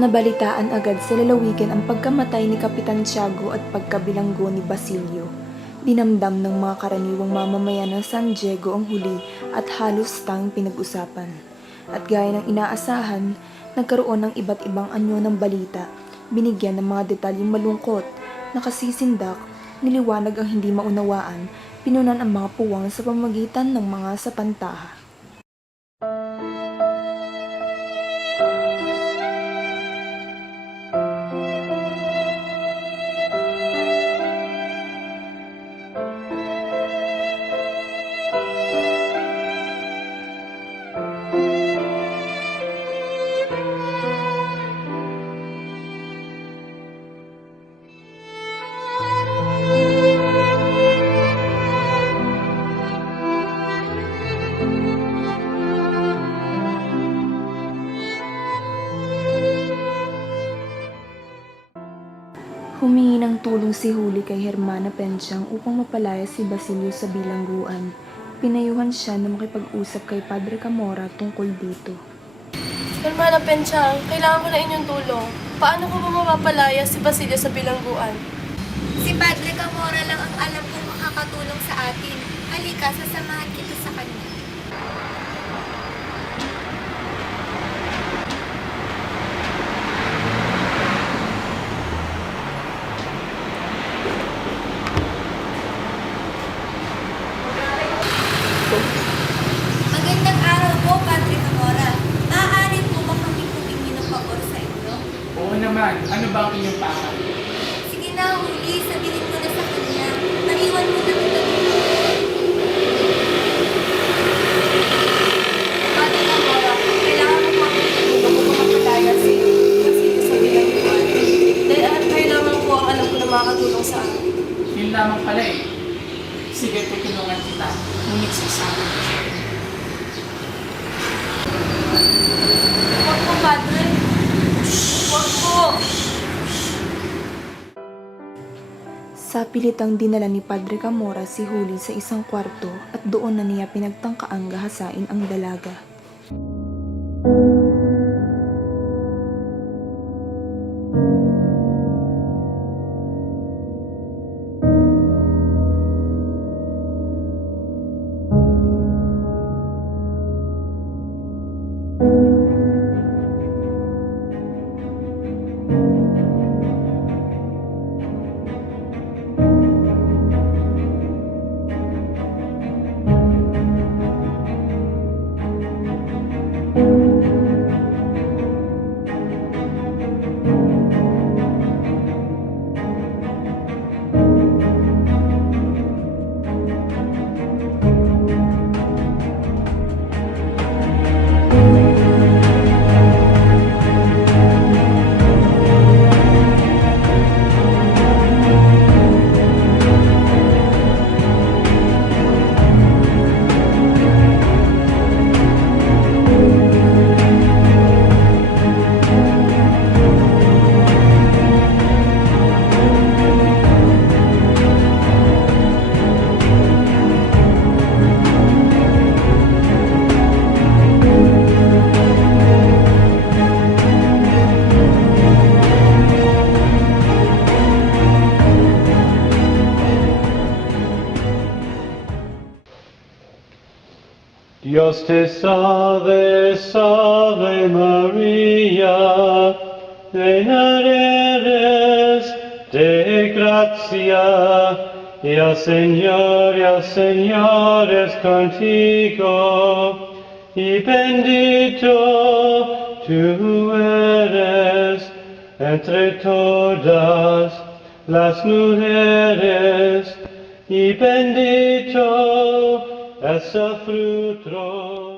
Nabalitaan agad sa lalawigan ang pagkamatay ni Kapitan Tiago at pagkabilanggo ni Basilio. Dinamdam ng mga karaniwang mamamayan ng San Diego ang huli at halos tanging pinag-usapan. At gaya ng inaasahan, nagkaroon ng iba't ibang anyo ng balita, binigyan ng mga detalyeng malungkot, nakasisindak, niliwanag ang hindi maunawaan, pinunan ang mga puwang sa pamamagitan ng mga sapantaha. Humingi ng tulong si Huli kay Hermana Penchang upang mapalaya si Basilio sa bilangguan. Pinayuhan siya na makipag-usap kay Padre Camorra tungkol dito. Hermana Penchang, kailangan ko na inyong tulong. Paano ko ba mapapalaya si Basilio sa bilangguan? Si Padre Camorra lang ang alam kong makakatulong sa atin. Halika, sasamahan kita sa kanya. Magandang araw po, Padre Camorra. Maaari po ba kami humingi ng pabor sa inyo? Oo naman. Ano ba ang inyong pakay? Sige na, Huli, sabihin mo na sa kanya. Naiwan mo na kita dito. Padre Camorra, kailangan ko kami tulong upang mapalaya si Basilio sa bilangguan. Dahil kayo lamang po ang alam ko na makakatulong sa akin. Yun lamang pala eh. Sige, tutulungan kita. Ngunit sa isama. Huwag po, Padre. Huwag po. Sa pilitang dinala ni Padre Camorra si Huli sa isang kwarto at doon na niya pinagtangkaang gahasain ang dalaga. Dios te salve, salve María, llena eres de gracia, y el Señor es contigo, y bendito tú eres entre todas las mujeres, y bendito es el fruto